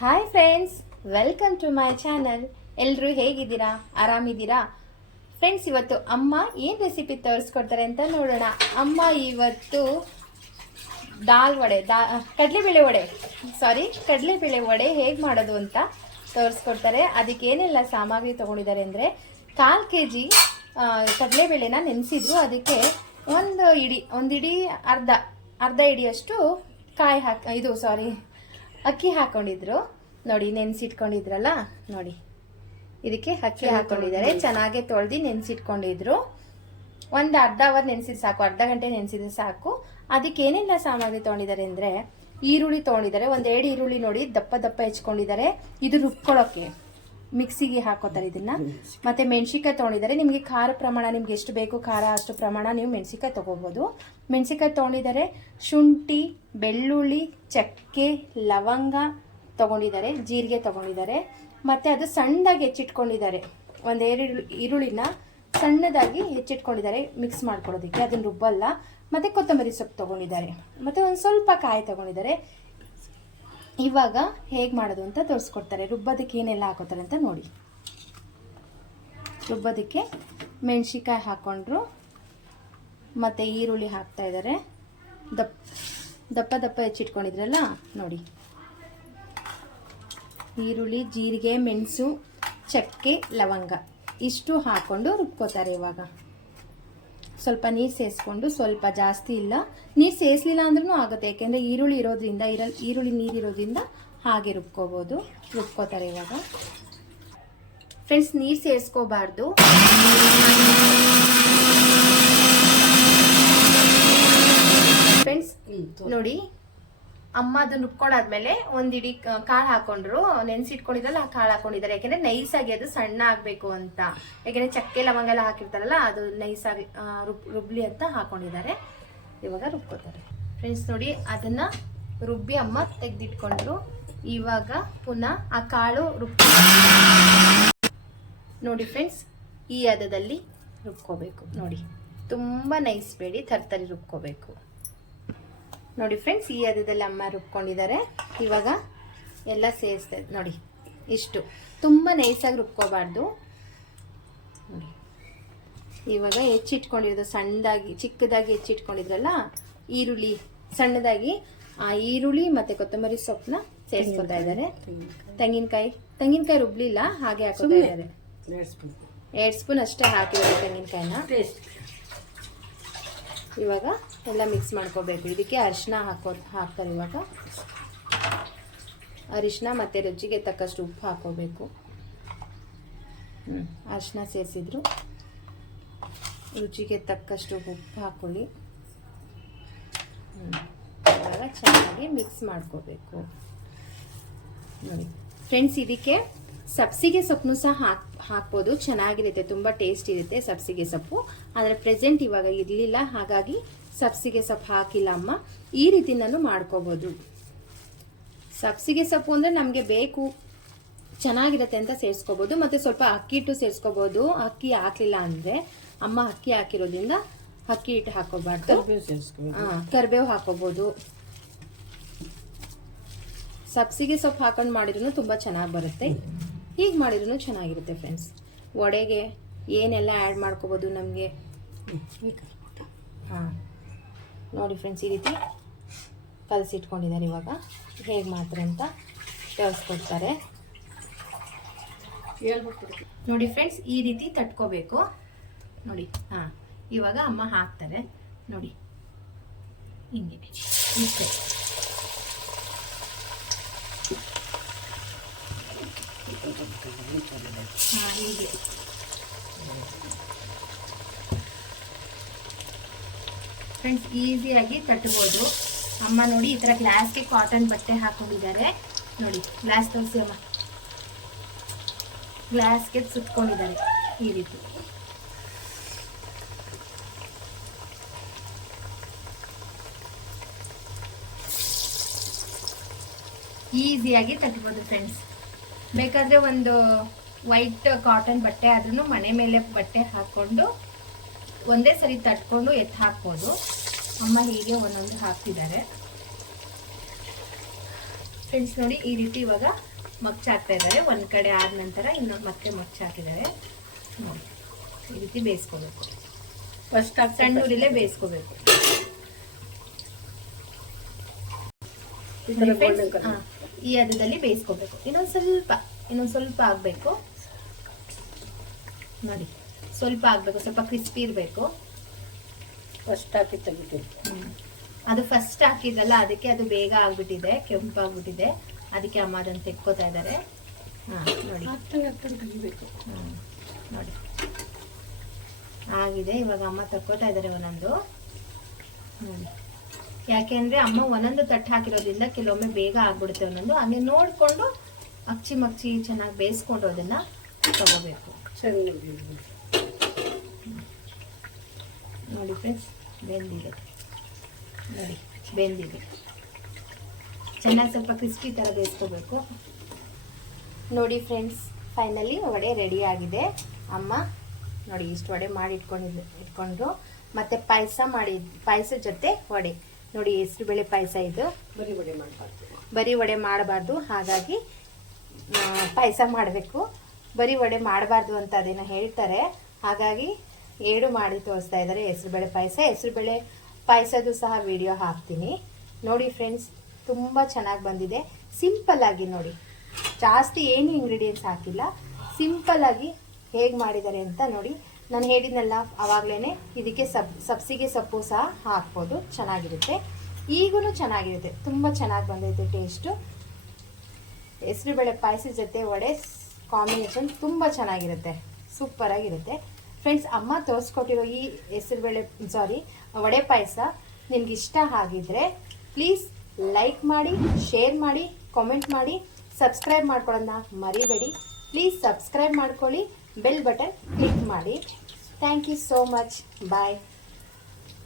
Hi friends, welcome to my channel. ಎಲ್ಲರೂ ಹೇಗಿದ್ದೀರಾ? ಆರಾಮಿದ್ದೀರಾ ಫ್ರೆಂಡ್ಸ್? ಇವತ್ತು ಅಮ್ಮ ಏನು ರೆಸಿಪಿ ತೋರಿಸ್ಕೊಡ್ತಾರೆ ಅಂತ ನೋಡೋಣ. ಅಮ್ಮ ಇವತ್ತು ಕಡಲೆಬೇಳೆ ವಡೆ ಹೇಗೆ ಮಾಡೋದು ಅಂತ ತೋರಿಸ್ಕೊಡ್ತಾರೆ. ಅದಕ್ಕೆ ಏನೆಲ್ಲ ಸಾಮಗ್ರಿ ತೊಗೊಂಡಿದ್ದಾರೆ ಅಂದರೆ, 1/4 kg ಕಡಲೆಬೇಳೆನ ನೆನೆಸಿದ್ರು. ಅದಕ್ಕೆ ಒಂದು ಇಡೀ ಅರ್ಧ ಇಡಿಯಷ್ಟು ಅಕ್ಕಿ ಹಾಕೊಂಡಿದ್ರು. ನೋಡಿ, ನೆನೆಸಿಟ್ಕೊಂಡಿದ್ರಲ್ಲ, ನೋಡಿ ಇದಕ್ಕೆ ಅಕ್ಕಿ ಹಾಕೊಂಡಿದ್ದಾರೆ. ಚೆನ್ನಾಗಿ ತೊಳೆದು ನೆನೆಸಿಟ್ಕೊಂಡಿದ್ರು. ಒಂದು ಅರ್ಧ ಅವರ್ ನೆನೆಸಿದ್ರೆ ಸಾಕು, ಅರ್ಧ ಗಂಟೆ ನೆನೆಸಿದ್ರೆ ಸಾಕು. ಅದಕ್ಕೆ ಏನೆಲ್ಲ ಸಾಮಗ್ರಿ ತೊಗೊಂಡಿದ್ದಾರೆ ಅಂದರೆ, ಈರುಳ್ಳಿ ತೊಗೊಂಡಿದ್ದಾರೆ. 2 ಈರುಳ್ಳಿ ನೋಡಿ ದಪ್ಪ ದಪ್ಪ ಹೆಚ್ಕೊಂಡಿದ್ದಾರೆ. ಇದು ರುಬ್ಕೊಳ್ಳೋಕ್ಕೆ ಮಿಕ್ಸಿಗೆ ಹಾಕೋತಾರೆ ಇದನ್ನ. ಮತ್ತೆ ಮೆಣಸಿಕಾಯಿ ತೊಗೊಂಡಿದ್ದಾರೆ. ನಿಮಗೆ ಖಾರ ಪ್ರಮಾಣ ನಿಮ್ಗೆ ಎಷ್ಟು ಬೇಕು ಖಾರ ಅಷ್ಟು ಪ್ರಮಾಣ ನೀವು ಮೆಣಸಿಕಾಯಿ ತೊಗೋಬೋದು. ಮೆಣಸಿಕಾಯಿ ತೊಗೊಂಡಿದ್ದಾರೆ. ಶುಂಠಿ, ಬೆಳ್ಳುಳ್ಳಿ, ಚಕ್ಕೆ, ಲವಂಗ ತೊಗೊಂಡಿದ್ದಾರೆ. ಜೀರಿಗೆ ತೊಗೊಂಡಿದ್ದಾರೆ. ಮತ್ತು ಅದು ಸಣ್ಣದಾಗಿ ಹೆಚ್ಚಿಟ್ಕೊಂಡಿದ್ದಾರೆ. 2 ಈರುಳ್ಳಿನ ಸಣ್ಣದಾಗಿ ಹೆಚ್ಚಿಟ್ಕೊಂಡಿದ್ದಾರೆ ಮಿಕ್ಸ್ ಮಾಡ್ಕೊಳ್ಳೋದಕ್ಕೆ, ಅದನ್ನ ರುಬ್ಬಲ್ಲ. ಮತ್ತು ಕೊತ್ತಂಬರಿ ಸೊಪ್ಪು ತೊಗೊಂಡಿದ್ದಾರೆ. ಮತ್ತು ಒಂದು ಸ್ವಲ್ಪ ಕಾಯಿ ತೊಗೊಂಡಿದ್ದಾರೆ. ಇವಾಗ ಹೇಗೆ ಮಾಡೋದು ಅಂತ ತೋರಿಸ್ಕೊಡ್ತಾರೆ. ರುಬ್ಬೋದಕ್ಕೆ ಏನೆಲ್ಲ ಹಾಕೋತಾರೆ ಅಂತ ನೋಡಿ. ರುಬ್ಬೋದಕ್ಕೆ ಮೆಣಸಿಕಾಯಿ ಹಾಕ್ಕೊಂಡ್ರು. ಮತ್ತು ಈರುಳ್ಳಿ ಹಾಕ್ತಾ ಇದ್ದಾರೆ. ದಪ್ಪ ದಪ್ಪ ಹೆಚ್ಚಿಟ್ಕೊಂಡಿದ್ರಲ್ಲ ನೋಡಿ. ಈರುಳ್ಳಿ, ಜೀರಿಗೆ, ಮೆಣಸು, ಚಕ್ಕೆ, ಲವಂಗ ಇಷ್ಟು ಹಾಕ್ಕೊಂಡು ರುಬ್ಕೋತಾರೆ. ಇವಾಗ ಸ್ವಲ್ಪ ನೀರು ಸೇರಿಸ್ಕೊಂಡು, ಸ್ವಲ್ಪ ಜಾಸ್ತಿ ಇಲ್ಲ, ನೀರು ಸೇರಿಸಲಿಲ್ಲ ಅಂದ್ರೂ ಆಗುತ್ತೆ. ಯಾಕೆಂದರೆ ಈರುಳ್ಳಿ ನೀರಿರೋದ್ರಿಂದ ಹಾಗೆ ರುಬ್ಕೋತಾರೆ. ಇವಾಗ ಫ್ರೆಂಡ್ಸ್, ನೀರು ಸೇರಿಸ್ಕೋಬಾರ್ದು. ಫ್ರೆಂಡ್ಸ್ ನೋಡಿ, ಅಮ್ಮ ಅದನ್ನ ರುಬ್ಕೊಂಡಾದ್ಮೇಲೆ ಒಂದಿಡಿ ಕಾಳು ಹಾಕೊಂಡ್ರು. ನೆನ್ಸಿಟ್ಕೊಂಡಿದ್ರಲ್ಲ ಆ ಕಾಳು ಹಾಕೊಂಡಿದ್ದಾರೆ. ಯಾಕೆಂದ್ರೆ ನೈಸಾಗಿ ಅದು ಸಣ್ಣ ಆಗ್ಬೇಕು ಅಂತ. ಯಾಕೆಂದ್ರೆ ಚಕ್ಕೆ ಲವಂಗ ಎಲ್ಲ ಹಾಕಿರ್ತಾರಲ್ಲ, ಅದು ನೈಸಾಗಿ ರುಬ್ಲಿ ಅಂತ ಹಾಕೊಂಡಿದ್ದಾರೆ. ಇವಾಗ ರುಬ್ಕೋತಾರೆ. ಫ್ರೆಂಡ್ಸ್ ನೋಡಿ, ಅದನ್ನ ರುಬ್ಬಿ ಅಮ್ಮ ತೆಗೆದಿಟ್ಕೊಂಡ್ರು. ಇವಾಗ ಪುನಃ ಆ ಕಾಳು ನೋಡಿ ಫ್ರೆಂಡ್ಸ್, ಈ ಹದದಲ್ಲಿ ರುಬ್ಕೋಬೇಕು. ನೋಡಿ, ತುಂಬಾ ನೈಸ್ ಬೇಡಿ, ತರ್ತರಿ ರುಬ್ಕೋಬೇಕು. ನೋಡಿ ಫ್ರೆಂಡ್ಸ್, ಈ ಹದದಲ್ಲಿ ಅಮ್ಮ ರುಬ್ಕೊಂಡಿದ್ದಾರೆ. ಇವಾಗ ಎಲ್ಲ ಸೇರಿಸ್ತಾ ನೋಡಿ, ಇಷ್ಟು ತುಂಬ ನೈಸಾಗಿ ರುಬ್ಕೋಬಾರ್ದು. ನೋಡಿ, ಇವಾಗ ಹೆಚ್ಚಿಟ್ಕೊಂಡಿರೋದು ಚಿಕ್ಕದಾಗಿ ಹೆಚ್ಚಿಟ್ಕೊಂಡಿದ್ರಲ್ಲ ಈರುಳ್ಳಿ, ಸಣ್ಣದಾಗಿ ಆ ಈರುಳ್ಳಿ ಮತ್ತು ಕೊತ್ತಂಬರಿ ಸೊಪ್ಪನ್ನ ಸೇರಿಸ್ಕೊತಾ ಇದ್ದಾರೆ. ತೆಂಗಿನಕಾಯಿ ರುಬ್ಲಿಲ್ಲ, ಹಾಗೆ ಹಾಕೋತಾ ಇದ್ದಾರೆ. 2 ಸ್ಪೂನ್ ಅಷ್ಟೇ ಹಾಕಿದ್ದಾರೆ ತೆಂಗಿನಕಾಯಿನ. ಇವಾಗ ಎಲ್ಲ ಮಿಕ್ಸ್ ಮಾಡ್ಕೋಬೇಕು. ಇದಕ್ಕೆ ಅರಿಶಿನ ಹಾಕ್ತಾರೆ. ಇವಾಗ ಅರಿಶಿನ ಮತ್ತು ರುಚಿಗೆ ತಕ್ಕಷ್ಟು ಉಪ್ಪು ಹಾಕೋಬೇಕು. ಅರಿಶಿನ ಸೇರಿಸಿದ್ರು. ರುಚಿಗೆ ತಕ್ಕಷ್ಟು ಉಪ್ಪು ಹಾಕೊಳ್ಳಿ. ಇವಾಗ ಚೆನ್ನಾಗಿ ಮಿಕ್ಸ್ ಮಾಡ್ಕೋಬೇಕು. ನೋಡಿ ಫ್ರೆಂಡ್ಸ್, ಇದಕ್ಕೆ ಸಬ್ಸಿಗೆ ಸೊಪ್ಪನ್ನು ಸಹ ಹಾಕ್ಬೋದು, ಚೆನ್ನಾಗಿರುತ್ತೆ, ತುಂಬ ಟೇಸ್ಟ್ ಇರುತ್ತೆ ಸಬ್ಸಿಗೆ ಸೊಪ್ಪು. ಆದರೆ ಪ್ರೆಸೆಂಟ್ ಇವಾಗ ಇರಲಿಲ್ಲ, ಹಾಗಾಗಿ ಸಬ್ಸಿಗೆ ಸೊಪ್ಪು ಹಾಕಿಲ್ಲ ಅಮ್ಮ. ಈ ರೀತಿ ನಾನು ಮಾಡ್ಕೋಬೋದು. ಸಬ್ಸಿಗೆ ಸೊಪ್ಪು ಅಂದರೆ ನಮಗೆ ಬೇಕು, ಚೆನ್ನಾಗಿರುತ್ತೆ ಅಂತ ಸೇರಿಸ್ಕೋಬೋದು. ಮತ್ತು ಸ್ವಲ್ಪ ಅಕ್ಕಿ ಹಿಟ್ಟು ಸೇರಿಸ್ಕೋಬೋದು. ಅಕ್ಕಿ ಹಾಕಲಿಲ್ಲ ಅಂದರೆ, ಅಮ್ಮ ಅಕ್ಕಿ ಹಾಕಿರೋದ್ರಿಂದ ಅಕ್ಕಿ ಹಿಟ್ಟು ಹಾಕೋಬಾರ್ದು. ಕರಿಬೇವು ಹಾಕೋಬೋದು. ಸಬ್ಸಿಗೆ ಸೊಪ್ಪು ಹಾಕೊಂಡು ಮಾಡಿದ್ರು ತುಂಬ ಚೆನ್ನಾಗಿ ಬರುತ್ತೆ. ಹೀಗೆ ಮಾಡಿದ್ರು ಚೆನ್ನಾಗಿರುತ್ತೆ ಫ್ರೆಂಡ್ಸ್. ವಡೆಗೆ ಏನೆಲ್ಲ ಆ್ಯಡ್ ಮಾಡ್ಕೋಬೋದು ನಮಗೆ. ನೋಡಿ ಫ್ರೆಂಡ್ಸ್, ಈ ರೀತಿ ಕಲಸಿಟ್ಕೊಂಡಿದ್ದಾರೆ. ಇವಾಗ ಹೇಗೆ ಮಾಡ್ತಾರೆ ಅಂತ ತೋರಿಸ್ಕೊಡ್ತಾರೆ. ನೋಡಿ ಫ್ರೆಂಡ್ಸ್, ಈ ರೀತಿ ತಟ್ಕೋಬೇಕು. ನೋಡಿ, ಇವಾಗ ಅಮ್ಮ ಹಾಕ್ತಾರೆ. ನೋಡಿ, ಹಿಂಗೆ ಇಷ್ಟೇ. ಹೀಗೆ ಫ್ರೆಂಡ್ಸ್, ಈಸಿಯಾಗಿ ತಟ್ಟಬಹುದು. ಅಮ್ಮ ನೋಡಿ, ಈ ಥರ ಗ್ಲಾಸ್ಗೆ ಕಾಟನ್ ಬಟ್ಟೆ ಹಾಕೊಂಡಿದ್ದಾರೆ. ನೋಡಿ, ಗ್ಲಾಸ್ ತೋರಿಸಿ ಅಮ್ಮ. ಗ್ಲಾಸ್ಗೆ ಸುತ್ಕೊಂಡಿದ್ದಾರೆ ಈ ರೀತಿ. ಈಸಿಯಾಗಿ ತಟ್ಟಬಹುದು ಫ್ರೆಂಡ್ಸ್. ಬೇಕಾದರೆ ಒಂದು ವೈಟ್ ಕಾಟನ್ ಬಟ್ಟೆ ಆದ್ರೂ ಮನೆ ಮೇಲೆ ಬಟ್ಟೆ ಹಾಕ್ಕೊಂಡು ಒಂದೇ ಸರಿ ತಟ್ಕೊಂಡು ಎತ್ತು ಹಾಕ್ಬೋದು. ಅಮ್ಮ ಹೀಗೆ ಒಂದೊಂದು ಹಾಕ್ತಿದ್ದಾರೆ. ಫ್ರೆಂಡ್ಸ್ ನೋಡಿ ಈ ರೀತಿ ಇವಾಗ ಮಗ್ಚಾಕ್ತಾ ಇದ್ದಾರೆ. ಒಂದು ಕಡೆ ಆದ ನಂತರ ಇನ್ನು ಮತ್ತೆ ಮಗ್ಚಾಕಿದ್ದಾರೆ ನೋಡಿ. ಈ ರೀತಿ ಬೇಯಿಸ್ಕೋಬೇಕು. ಫಸ್ಟ್ ಸಣ್ಣ ಉರಿಲೇ ಬೇಯಿಸ್ಕೋಬೇಕು. ಈ ಹದದಲ್ಲಿ ಬೇಯಿಸ್ಕೋಬೇಕು. ಇನ್ನೊಂದು ಸ್ವಲ್ಪ ಆಗ್ಬೇಕು ನೋಡಿ. ಸ್ವಲ್ಪ ಆಗ್ಬೇಕು, ಸ್ವಲ್ಪ ಕ್ರಿಸ್ಪಿ ಇರಬೇಕು. ಫಸ್ಟ್ ಹಾಕಿ ತೆಗಿಬೇಕು. ಅದು ಫಸ್ಟ್ ಹಾಕಿದ್ರಲ್ಲ ಅದಕ್ಕೆ ಅದು ಬೇಗ ಆಗ್ಬಿಟ್ಟಿದೆ, ಕೆಂಪಾಗ್ಬಿಟ್ಟಿದೆ. ಅದಕ್ಕೆ ಅಮ್ಮ ಅದನ್ನು ತೆಕ್ಕೋತಾ ಇದ್ದಾರೆ. ನೋಡಿ ತೆಗಿಬೇಕು. ನೋಡಿ ಆಗಿದೆ. ಇವಾಗ ಅಮ್ಮ ತಕ್ಕೋತಾ ಇದ್ದಾರೆ ಒಂದೊಂದು ನೋಡಿ. ಯಾಕೆಂದ್ರೆ ಅಮ್ಮ ಒಂದೊಂದು ತಟ್ಟು ಹಾಕಿರೋದ್ರಿಂದ ಕೆಲವೊಮ್ಮೆ ಬೇಗ ಆಗ್ಬಿಡುತ್ತೆ ಒಂದೊಂದು. ಹಂಗೆ ನೋಡ್ಕೊಂಡು ಮಗ್ಚಿ ಚೆನ್ನಾಗಿ ಬೇಯಿಸ್ಕೊಂಡು ಅದನ್ನ ತಗೋಬೇಕು. ನೋಡಿ ಫ್ರೆಂಡ್ಸ್ ಬೆಂದಿದೆ ನೋಡಿ, ಬೆಂದಿದೆ ಚೆನ್ನಾಗಿ. ಸ್ವಲ್ಪ ಕ್ರಿಸ್ಪಿ ಥರ ಬೇಯಿಸ್ಕೋಬೇಕು ನೋಡಿ ಫ್ರೆಂಡ್ಸ್. ಫೈನಲಿ ವಡೆ ರೆಡಿ ಆಗಿದೆ. ಅಮ್ಮ ನೋಡಿ ಇಷ್ಟು ವಡೆ ಮಾಡಿ ಇಟ್ಕೊಂಡ್ರು. ಮತ್ತೆ ಪಾಯಸ ಜೊತೆ ವಡೆ ನೋಡಿ. ಹೆಸರುಬೇಳೆ ಪಾಯಸ ಇದು. ಬರೀ ವಡೆ ಮಾಡಬಾರ್ದು, ಹಾಗಾಗಿ ಪಾಯಸ ಮಾಡಬೇಕು. ಬರೀ ವಡೆ ಮಾಡಬಾರ್ದು ಅಂತ ಅದೇನೋ ಹೇಳ್ತಾರೆ, ಹಾಗಾಗಿ ಎರಡು ಮಾಡಿ ತೋರಿಸ್ತಾ ಇದ್ದಾರೆ. ಹೆಸರುಬೇಳೆ ಪಾಯಸದ್ದು ಸಹ ವಿಡಿಯೋ ಹಾಕ್ತೀನಿ ನೋಡಿ ಫ್ರೆಂಡ್ಸ್. ತುಂಬ ಚೆನ್ನಾಗಿ ಬಂದಿದೆ. ಸಿಂಪಲ್ ಆಗಿ ನೋಡಿ, ಜಾಸ್ತಿ ಏನು ಇಂಗ್ರೀಡಿಯೆಂಟ್ಸ್ ಹಾಕಿಲ್ಲ. ಸಿಂಪಲ್ ಆಗಿ ಹೇಗೆ ಮಾಡಿದ್ದಾರೆ ಅಂತ ನೋಡಿ. ನಾನು ಹೇಳಿದ್ನಲ್ಲ ಆವಾಗಲೇ, ಇದಕ್ಕೆ ಸಬ್ಸಿಗೆ ಸೊಪ್ಪು ಸಹ ಹಾಕ್ಬೋದು, ಚೆನ್ನಾಗಿರುತ್ತೆ. ಈಗೂ ಚೆನ್ನಾಗಿರುತ್ತೆ, ತುಂಬ ಚೆನ್ನಾಗಿ ಬಂದೈತೆ ಟೇಸ್ಟು. ಹೆಸರುಬೇಳೆ ಪಾಯಸ ಜೊತೆ ವಡೆ ಕಾಂಬಿನೇಷನ್ ತುಂಬ ಚೆನ್ನಾಗಿರುತ್ತೆ, ಸೂಪರ್ ಆಗಿರುತ್ತೆ ಫ್ರೆಂಡ್ಸ್. ಅಮ್ಮ ತೋರಿಸ್ಕೊಟ್ಟಿರೋ ಈ ವಡೆ ಪಾಯಸ ನಿಮ್ಗೆ ಇಷ್ಟ ಆಗಿದ್ರೆ ಪ್ಲೀಸ್ ಲೈಕ್ ಮಾಡಿ, ಶೇರ್ ಮಾಡಿ, ಕಾಮೆಂಟ್ ಮಾಡಿ, ಸಬ್ಸ್ಕ್ರೈಬ್ ಮಾಡ್ಕೊಳ್ಳೋದನ್ನ ಮರಿಬೇಡಿ. ಪ್ಲೀಸ್ ಸಬ್ಸ್ಕ್ರೈಬ್ ಮಾಡ್ಕೊಳ್ಳಿ, ಬೆಲ್ ಬಟನ್ ಕ್ಲಿಕ್ ಮಾಡಿ. Thank you so much. Bye.